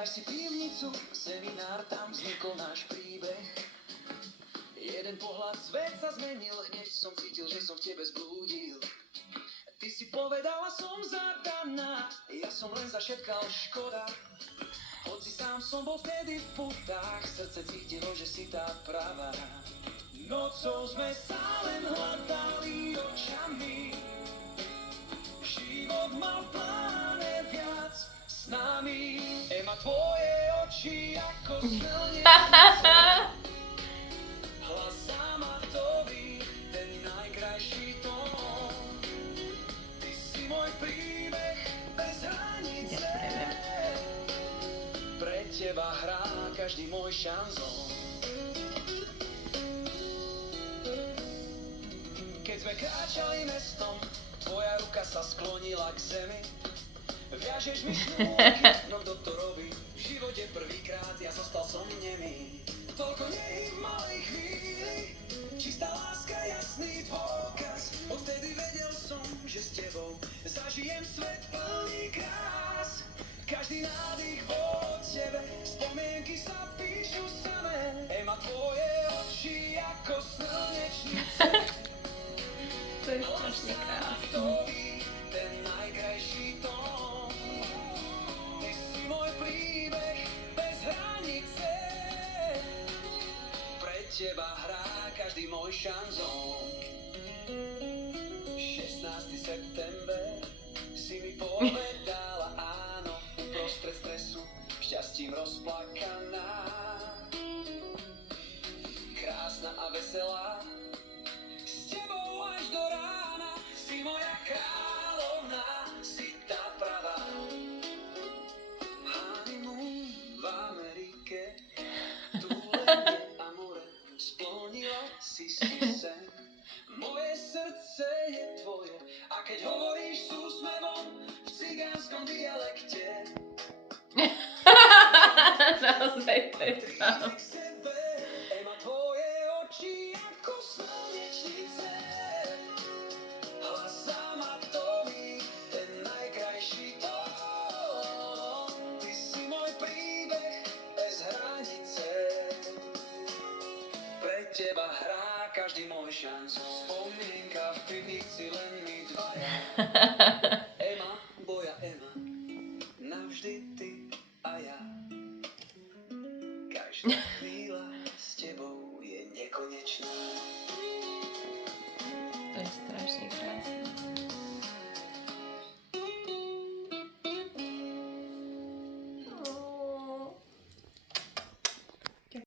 Pamätáš si pivnicu, seminár, tam vznikol náš príbeh. Jeden pohľad, svet sa zmenil, hneď som cítil, že som v tebe zblúdil. Ty si povedala, som zadaná, ja som len zašepkal škoda. Hoci sám som bol vtedy v putách, srdce cítilo, že si tá pravá. Nocou sme sa len hľadali očami, život mal v pláne viac s nami. Ema, tvoje oči ako slnečnice, hlas amatový, ten najkrajší tón. Ty si môj príbeh bez hranice, pre teba hrá každý môj šanzón. Keď sme kráčali mestom, tvoja ruka sa sklonila k zemi. Viažeš mi šnúrky, no kto to robí? V živote prvýkrát ja zostal som nemý. Toľko nehy v malej chvíli, čistá láska, jasný dôkaz. Odtedy vedel som, že s tebou zažijem svet plný krás. Každý nádych bol od tebe, spomienky sa píšu samé. Ema, tvoje oči ako slnečnice, To je strašne krásne. ten najkrajší tón. Ty si môj príbeh bez hranice, pre teba hrá každý môj šanzón. 16. september si mi povedala áno, uprostred stresu, šťastím rozplakaná. Krásna a veselá, s tebou až do rána, si moja kráľovná, si tá pravá. Honeymoon v Amerike, túlenie a more, splnila si sen. Moje srdce je tvoje, a keď hovoríš s úsmevom v cigánskom dialekte, Naozaj to je tam. Ema, tvoje oči ako slnečnice, hlas amatový, ten najkrajší tón. Ty si môj príbeh bez hranice, pre teba hrá každý môj šanzón. Spomienka v pivnici, len my dvaja.